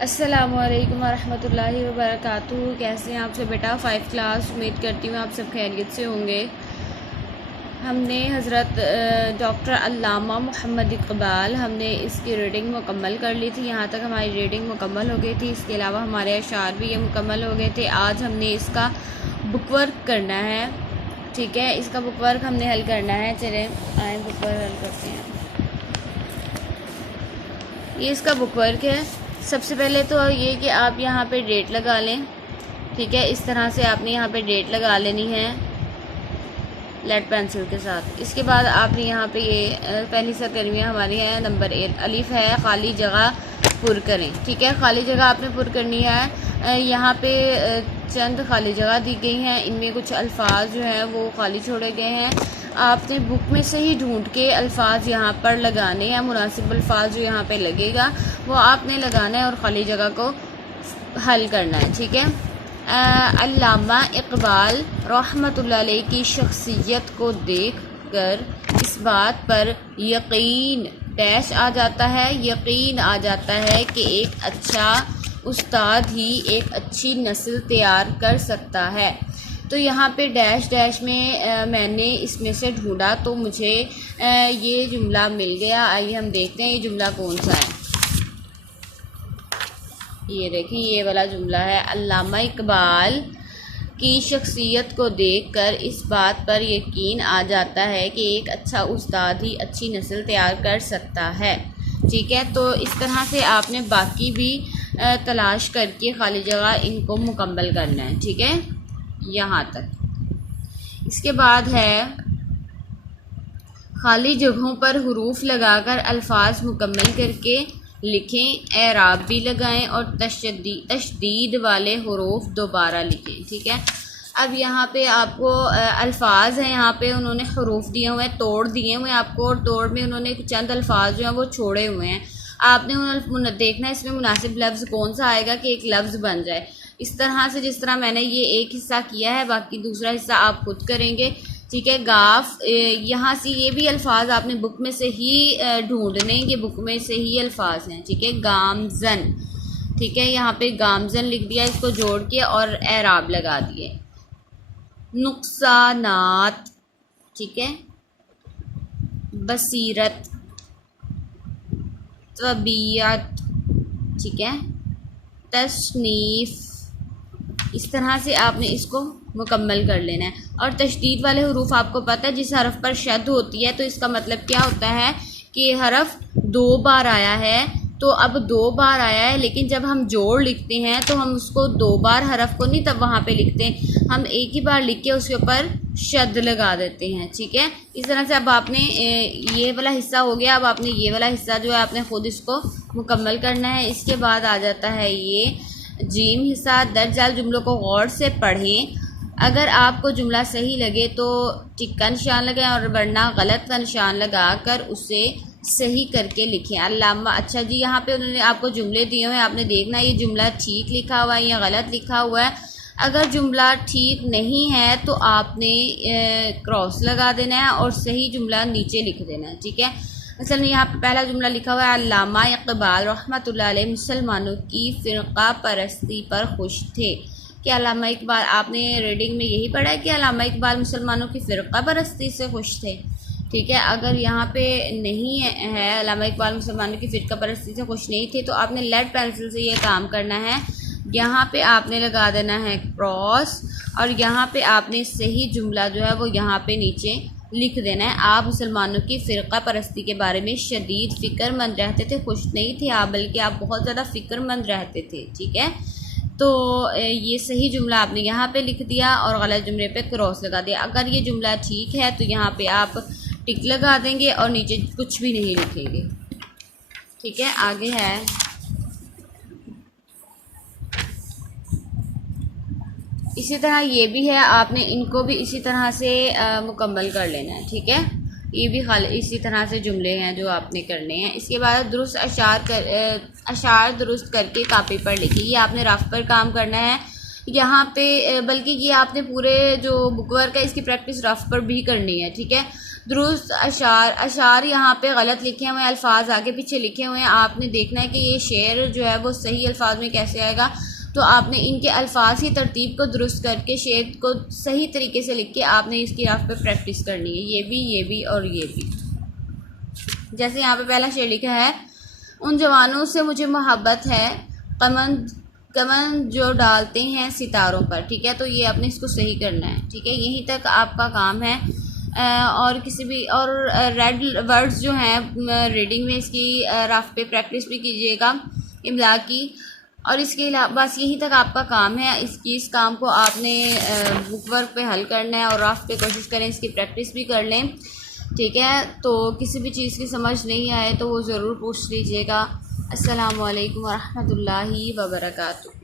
अस्सलामुअलैकुम वरहमतुल्लाहि वबरकातुहू। कैसे हैं आप सब बेटा? 5 क्लास। उम्मीद करती हूँ आप सब खैरियत से होंगे। हमने हज़रत डॉक्टर अल्लामा मोहम्मद इकबाल हमने इसकी रीडिंग मुकम्मल कर ली थी। यहाँ तक हमारी रीडिंग मुकम्मल हो गई थी। इसके अलावा हमारे अशार भी ये मुकम्मल हो गए थे। आज हमने इसका बुक वर्क करना है। ठीक है, इसका बुक वर्क हमने हल करना है। चलें आए बुक वर्क हल करते हैं। ये इसका बुक वर्क है। सबसे पहले तो ये कि आप यहाँ पे डेट लगा लें। ठीक है, इस तरह से आपने यहाँ पे डेट लगा लेनी है लेड पेंसिल के साथ। इसके बाद आपने यहाँ पे ये पहली सरगर्मियाँ हमारी है नंबर 1 अलिफ है, खाली जगह पुर करें। ठीक है, खाली जगह आपने पुर करनी है। यहाँ पे चंद खाली जगह दी गई हैं, इनमें कुछ अल्फाज जो हैं वो खाली छोड़े गए हैं। आपने बुक में से ही ढूंढ के अल्फाज यहाँ पर लगाने हैं। मुनासिब अल्फाज जो यहाँ पे लगेगा वो आपने लगाना है और खाली जगह को हल करना है। ठीक है, अल्लामा इकबाल रहमतुल्लाह अलैह की शख्सियत को देखकर इस बात पर यकीन डैश आ जाता है, यकीन आ जाता है कि एक अच्छा उस्ताद ही एक अच्छी नस्ल तैयार कर सकता है। तो यहाँ पे डैश डैश में मैंने इसमें से ढूंढा तो मुझे ये जुमला मिल गया। आइए हम देखते हैं ये जुमला कौन सा है। ये देखें, ये वाला जुमला है। अल्लामा इकबाल की शख्सियत को देखकर इस बात पर यकीन आ जाता है कि एक अच्छा उस्ताद ही अच्छी नस्ल तैयार कर सकता है। ठीक है, तो इस तरह से आपने बाकी भी तलाश करके खाली जगह इनको मुकम्मल करना है। ठीक है, यहाँ तक। इसके बाद है खाली जगहों पर हुरूफ लगाकर अल्फाज मुकम्मल करके लिखें, एराब भी लगाएं और तशदीद वाले हुरूफ दोबारा लिखें। ठीक है, अब यहाँ पे आपको अल्फाज हैं, यहाँ पे उन्होंने हुरूफ दिए हुए हैं, तोड़ दिए हुए हैं आपको, और तोड़ में उन्होंने चंद अल्फाज जो हैं वो छोड़े हुए हैं। आपने देखना है इसमें मुनासिब लफ्ज़ कौन सा आएगा कि एक लफ्ज़ बन जाए। इस तरह से जिस तरह मैंने ये एक हिस्सा किया है, बाकी दूसरा हिस्सा आप खुद करेंगे। ठीक है, गाफ यहाँ से ये भी अल्फाज आपने बुक में से ही ढूंढने, ये बुक में से ही अल्फाज हैं। ठीक है, गामजन। ठीक है, यहाँ पे गामजन लिख दिया, इसको जोड़ के और एराब लगा दिए। नुकसानात। ठीक है, बसीरत, तबीयत। ठीक है, तसनीफ़। इस तरह से आपने इसको मुकम्मल कर लेना है। और तशदीद वाले हुरूफ आपको पता है जिस हरफ पर शद होती है तो इसका मतलब क्या होता है कि हरफ 2 बार आया है। तो अब 2 बार आया है, लेकिन जब हम जोड़ लिखते हैं तो हम उसको 2 बार हरफ को नहीं तब वहाँ पे लिखते हैं, हम एक ही बार लिख के उसके ऊपर शद लगा देते हैं। ठीक है, इस तरह से अब आपने ये वाला हिस्सा हो गया। अब आपने ये वाला हिस्सा जो है आपने ख़ुद इसको मुकम्मल करना है। इसके बाद आ जाता है ये जीम हिस्सा। दर्ज झेल जुमलों को गौर से पढ़ें। अगर आपको जुमला सही लगे तो टिक का निशान लगाएं और वरना गलत का निशान लगाकर उसे सही करके लिखें। अल्लामा, अच्छा जी, यहाँ पे उन्होंने आपको जुमले दिए हुए हैं, आपने देखना है ये जुमला ठीक लिखा हुआ है या गलत लिखा हुआ है। अगर जुमला ठीक नहीं है तो आपने क्रॉस लगा देना है और सही जुमला नीचे लिख देना है। ठीक है, मसलन यहाँ पे पहला जुमला लिखा हुआ है, अल्लामा इकबाल रहमतुल्लाह अलैह मुसलमानों की फ़िरका परस्ती पर खुश थे। क्या अल्लामा इकबाल, आपने रीडिंग में यही पढ़ा है कि अल्लामा इकबाल मुसलमानों की फ़िरका परस्ती से खुश थे। ठीक है, अगर यहाँ पे नहीं है अल्लामा इकबाल मुसलमानों की फ़िरका परस्ती से खुश नहीं थे तो आपने लेड पेंसिल से ये काम करना है। यहाँ पे आपने लगा देना है क्रॉस और यहाँ पे आपने सही जुमला जो है वो यहाँ पे नीचे लिख देना है। आप मुसलमानों की फ़िरका परस्ती के बारे में शदीद फ़िक्रमंद रहते थे, खुश नहीं थे आप, बल्कि आप बहुत ज़्यादा फ़िक्रमंद रहते थे। ठीक है, तो ये सही जुमला आपने यहाँ पे लिख दिया और गलत जुमले पे क्रॉस लगा दिया। अगर ये जुमला ठीक है तो यहाँ पे आप टिक लगा देंगे और नीचे कुछ भी नहीं लिखेंगे। ठीक है, आगे है इसी तरह ये भी है, आपने इनको भी इसी तरह से मुकम्मल कर लेना है। ठीक है, ये भी खाली इसी तरह से जुमले हैं जो आपने करने हैं। इसके बाद दुरुस्त अशार दुरुस्त करके कापी पर लिखिए। ये आपने रफ पर काम करना है यहाँ पे, बल्कि ये आपने पूरे जो बुक वर्क है इसकी प्रैक्टिस रफ पर भी करनी है। ठीक है, दुरुस्त अशार, अशार यहाँ पे गलत लिखे हुए हैं, अल्फाज आगे पीछे लिखे हुए हैं। आपने देखना है कि ये शेर जो है वो सही अल्फाज में कैसे आएगा। तो आपने इनके अल्फाज की तरतीब को दुरुस्त करके शेर को सही तरीके से लिख के आपने इसकी राह पे प्रैक्टिस करनी है। ये भी और ये भी। जैसे यहाँ पे पहला शेर लिखा है, उन जवानों से मुझे मोहब्बत है, कमन कमन जो डालते हैं सितारों पर। ठीक है, तो ये आपने इसको सही करना है। ठीक है, यहीं तक आपका काम है। और किसी भी और रेड वर्ड्स जो हैं रीडिंग में इसकी राफ पे प्रैक्टिस भी कीजिएगा इमला की। और इसके अलावा बस यहीं तक आपका काम है। इस काम को आपने बुक वर्क पे हल करना है और राफ पे कोशिश करें, इसकी प्रैक्टिस भी कर लें। ठीक है, तो किसी भी चीज़ की समझ नहीं आए तो वो ज़रूर पूछ लीजिएगा। अस्सलामु अलैकुम वरहमतुल्लाहि वबरकातुहू।